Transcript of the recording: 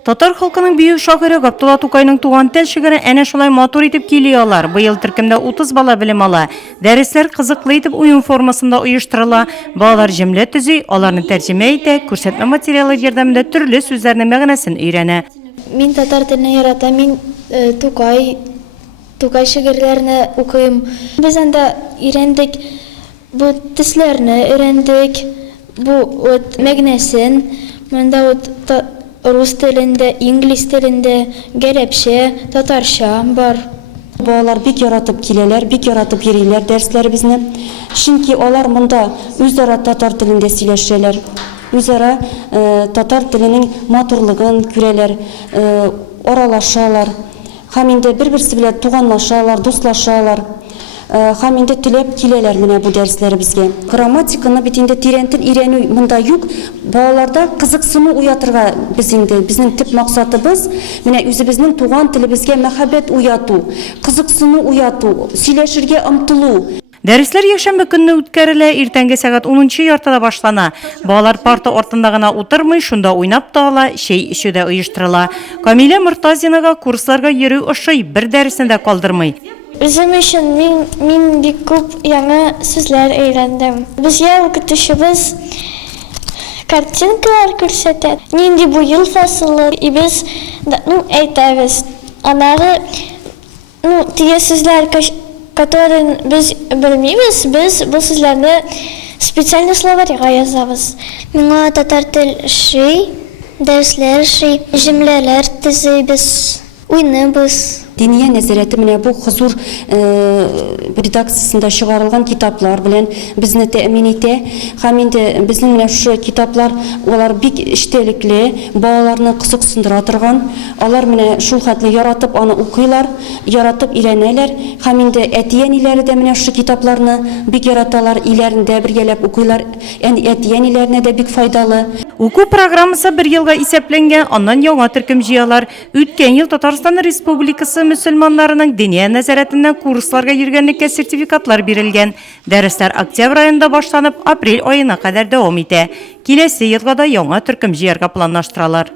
Татар халкының бию шагыйры Габдулла Тукайның туган тел шигырен әнә шулай матур итеп кили алар. Быел төркемдә 30 бала белем ала. Дәресләр кызыклы итеп уен формасында оештырыла. Балалар җөмлә төзи, аларны тәрҗемә итә, күрсәтмә материалы ярдәмендә төрле сүзләрнең мәгънәсен өйрәнә. Мин татар теленә яратам, мин Тукай шигырьләрне укыйм. Без анда өйрәндек, бу төсләрне өйрәндек, бу мәгънәсен, монда рус телендә, инглиз телендә, гәрәпчә, татарча бар. Балалар бик яратып киләләр, бик яратып йөриләр дәресләребезне. Чөнки алар монда үзара татар телендә сөйләшәләр. Үзара татар теленең матурлыгын күрәләр, аралашалар. Һәм инде бер-берсе белән туганлашалар, дуслашалар. Һәм инде теләп киләләр менә бу дәресләребезгә. Грамматиканы бит инде тирәнтен өйрәнү монда юк. Балаларда кызыксыну уятырга безнең төп максатыбыз менә үзебезнең туган телебезгә мәхәббәт уяту, кызыксыну уяту, сөйләшергә омтылу. Дәресләр якшәмбе көнне үткәрелә, иртәнге сәгать 10 яртыда башлана. Балалар парта артында гына утырмый, шунда уйнап та ала, чәй эчү дә оештырыла. Камилә Мортазинага курсларга йөрү ошый, бер дәресен дә калдырмый. Үзем өчен мин бик күп яңа сүзләр өйрәндем. Безгә укытучыбыз картинкалар күрсәтә. Нинди бу ел фасылы, без әйтәбез. Аннары теге сүзләр, которые без белмибез, без бу сүзләрне специально словарьга язабыз. Миңа татар тел ши, дәресләр ши, җөмләләр төзибез, уйнабыз. Диния нәзәрәте менә бу хозур редакциясендә чыгарылган китаплар белән безне тәэмин итә. Һәм инде безнең менә шу китаплар алар бик эчтәлекле, балаларны кызыксындыра торган. Алар менә шул хәтле яратып аны укыйлар, яратып өйрәнәләр. Һәм инде әтиәниләре дә менә шу китапларны бик яраталар, иләрендә бергәләп укыйлар. Яни әтиәниләренә дә бик файдалы. Уку программасы 1 елга исәпләнгән, аннан яңа төркем җыялар. Үткән ел Татарстан Республикасы мөселманнарының диния нәзарәтеннән курсларга йөргәнлеккә сертификатлар бирелгән. Дәресләр октябрь аенда башланып, апрель аена кадәр дәвам итә. Киләсе елга да яңа төркем җыярга планлаштыралар.